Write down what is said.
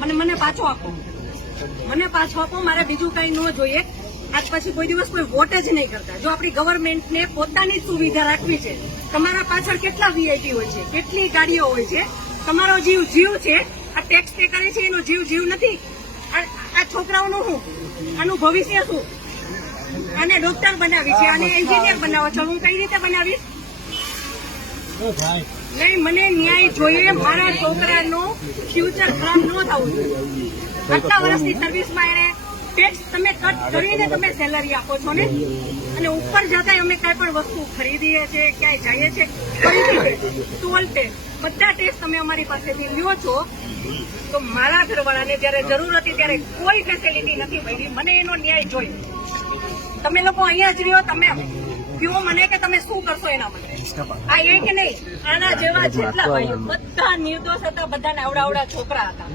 મને પાછો આપો, મને પાછો આપો. મારે બીજું કઈ ન જોઈએ. આજ પછી કોઈ દિવસ કોઈ વોટ જ નહીં કરતા. જો આપણી ગવર્મેન્ટને પોતાની સુવિધા રાખવી છે, તમારા પાછળ કેટલા વીઆઈપી હોય છે, કેટલી ગાડીઓ હોય છે, તમારો જીવ છે. આ ટેક્સ પે કરે છે એનો જીવ નથી. આ છોકરાઓનું શું, આનું ભવિષ્ય શું? આને ડોક્ટર બનાવી છે, આને એન્જિનિયર બનાવો છો, હું કઈ રીતે બનાવીશ? નહીં, મને ન્યાય જોઈએ. મારા છોકરાનું ફ્યુચર ખરાબ ન થવું જોઈએ. આટલા વર્ષની સર્વિસમાં એને ટેક્સ તમે કટ કરીને તમે સેલરી આપો છો ને, અને ઉપર જતા અમે કઈ પણ વસ્તુ ખરીદીએ છીએ, ક્યાંય જઈએ છીએ, ખરીદીએ ટોલ ટેક્સ, બધા ટેક્સ તમે અમારી પાસેથી લ્યો છો. તો મારા ઘરવાળાને જયારે જરૂર હતી ત્યારે કોઈ ફેસિલિટી નથી મળી. મને એનો ન્યાય જોઈએ. તમે લોકો અહીંયા જ રહ્યો, તમે કયો મને કે તમે શું કરશો એના માટે. આ એક નહીં, આના જેવા જેટલા ભાઈઓ બધા નિર્દોષ હતા, બધાને આવડા છોકરા હતા.